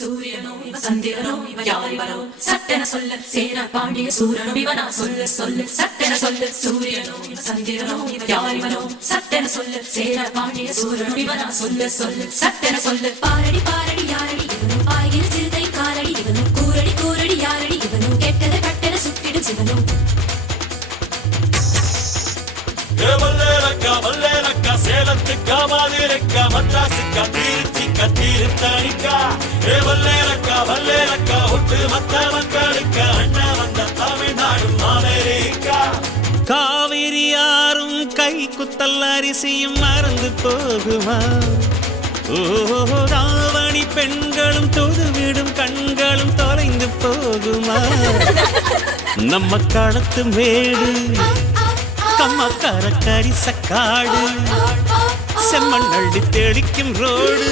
சூரியனோ இவ சந்திரனோ இவ யாரிவனோ சட்டென சொல்ல சேன பாண்டிய சூரனோ இவனா சொல்ல சொல்ல சட்டென சொல்ல சூரியனோ இவ சந்திரனோ இவ யாரிவனோ சட்டென சொல்ல சேன பாண்டிய சூரனோ இவனா சொல்ல சொல்ல சட்டென சொல்ல பாரடி பாரடி யாரடி இவனோ பாய்கிற சிறுதை காரடி இவனோ கூரடி கூரடி யாரடி இவனோ கெட்டதை கட்டென சுட்டிடும் சிவனோ வல்லேலக்கா சேலத்துக்கா மாதிரக்கா மத்ராசுக்கா திருச்சிக்கா திருத்தணிக்கா வல்லேலக்கா ஒட்டு மத்த மக்களுக்கா அண்ணா வந்த தமிழ்நாடு அமெரிக்கா காவிரி யாரும் கை குத்தல் அரிசியும் மறந்து போகுமா ராவணி பெண்களும் தொழுவிடும் கண்களும் தொலைந்து போகுமா நம்ம களத்து மேடு கம்மக்கார கரிசக்காடு செம்மண் அள்ளி தெளிக்கும் ரோடு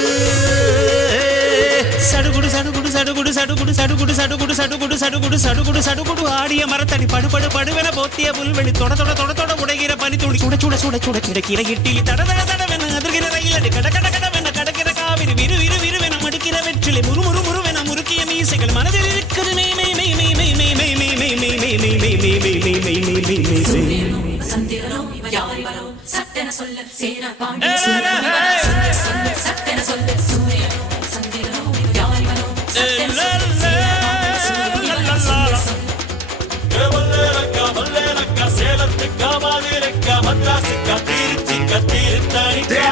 சடுகுடு சடுகுடு சடுகுடு சடுகுடு சடுகுடு சடுகுடு சடுகுடு சடுகுடு சடுகுடு சடுகுடு ஆடிய மரத்தடி படுபடு படுவென போத்திய புல்வெளி தொட தொட தொட தொட உடைகிற பனி துளி சுட சுட சுட சுட கிடைக்கிற இட்டிலி தட தட தடவென அதிர்கிற ரயிலடி கட கட கடவென கடக்கிற காவிரி விரு விரு விருவென மடிக்கிற வெற்றிலை முறு முறு முருவென முறுக்கிய மீசைகள் மனதில் இருக்குது மெய் மெய் மெய் மெய் மெய் மெய் மெய் மெய் மெய் மெய் மெய் மெய் மெய் மெய் மெய் மெய் மெய் மெய் சூரியனோ இவ சந்திரனோ இவ யாரிவனோ சட்டென சொல்ல சேன பாண்டிய சூரனோ இவனா சொல்ல சொல்ல சட்டென சொல்ல சூரியனோ சந்திரனோ இவ யாரிவனோ சட்டென சொல்ல சேன பாண்டிய சூரனோ இவனா சொல்ல சொல்ல வல்லேலக்கா சேலத்துக்கா மாதிரக்கா மத்ராசுக்கா திருச்சிக்கா திருத்தணிக்கா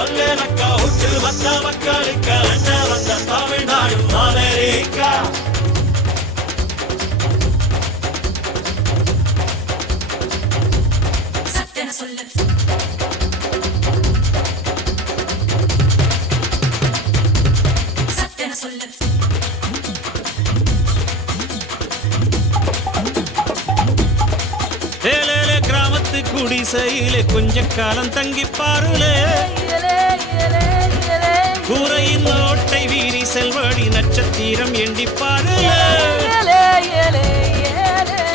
வல்லேலக்கா ஒட்டு மத்த மக்களுக்கா அண்ணா வந்த தமிழ்நாடு அமெரிக்கா சட்டென சொல்ல சட்டென சொல்ல கிராமத்து குடிசையிலே கொஞ்ச காலம் தங்கி பாருலே கூரையின் ஓட்டை வீரி செல்வடி நட்சத்திரம் எண்டி பாருலே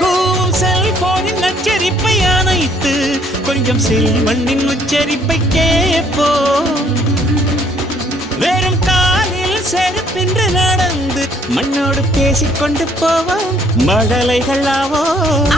கூவும் செல்போனின் நச்சரிப்பை அணைத்து கொஞ்சம் செல்வண்ணின் உச்சரிப்பை கேட்போம் வெறும் காலில் செருப்பின்று நடந்து மண்ணோடு பேசிக்கொண்டு போவோம் மழலைகள் ஆவோம்